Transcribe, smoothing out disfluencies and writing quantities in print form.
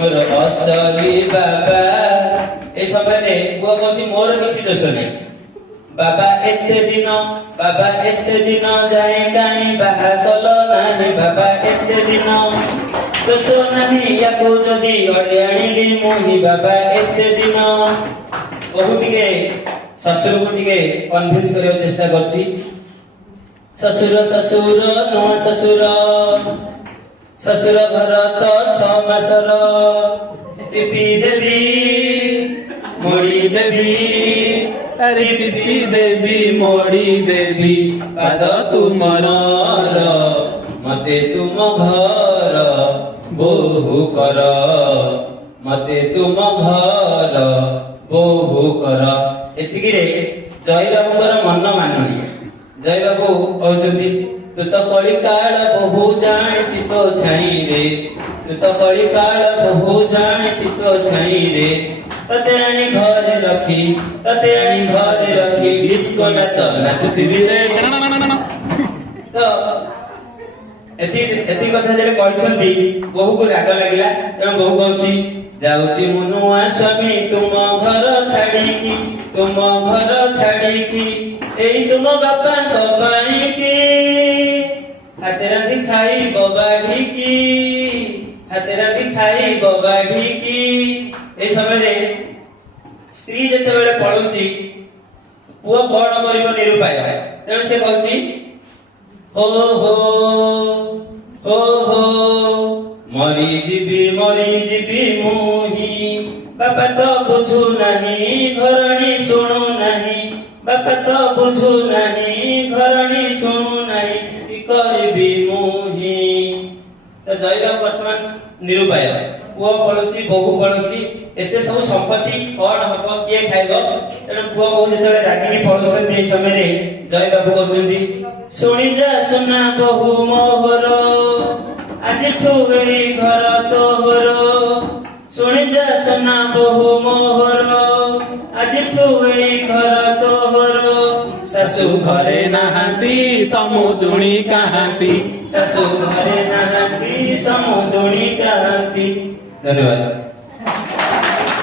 मोर असली बाबा ए समय पुआ कौन मोर किसी दोष नहीं बाबा एते दिन जाए कहीं बाहा कल ना बाबा एते दिन दोष नहीं या जदि अड़े आनिली मुही बाबा एते दिन बहु टे शशुर को टे कन्भिन्स करने चेष्टा करछि ससुर ससुर नुआ ससुर ससुर घर तो 6 मासर चिपी देवी मोड़ी देवी अरे चिपी देवी मोड़ी देवी पाद तुमर मते तुम घर बोहू कर मते तुम घर बोहू कर एतिकी रे जय बाबूर मन मानुनी जय बाबू कहते तू तो कलिकाल बहु जानी तो छाई रे तू तो कलिकाल बहु जानी तो छाई रे तते आनी घरे रखी डिस्को नाच नाचुथिबी रे तो एति कथा जे कहछंती बहु को राग लागिला तेणु बहु कहछि जाउची मुनुआ स्वामी तुम घर छाड़ी की एई तुम बापा पाई की हाथे रांधि खाई बबाढ़ी की ए समय स्त्री जेते बेले पळुची पुओ कोन करिवो निरुपाय तेणु से कहछि हो मरी जीवी मुही बापा तो बुझू नहीं घरणी सुनु नहीं बापा तो बुझू नहीं घरणी सुनु नहीं कि करबी मुही तो जयबा वर्तमान निरुपाय पुओ पळुची बहु पळुची एते सब संपत्ति कौन हबो किए खाइबो तेणु पुओ बहु जेतेबेले रागिनी पळुछन्ती ए समय रे जय बाबू कहउछन्ती सुनी जा सुना बहु मोहर आज ठुई घर तोहर सुनी जा सुना बहु मोहर आज ठुई घर तोहर सासु घरे नाहांती समुदुणी कहांती सासु घरे नाहांती समुदुणी कहांती। धन्यवाद।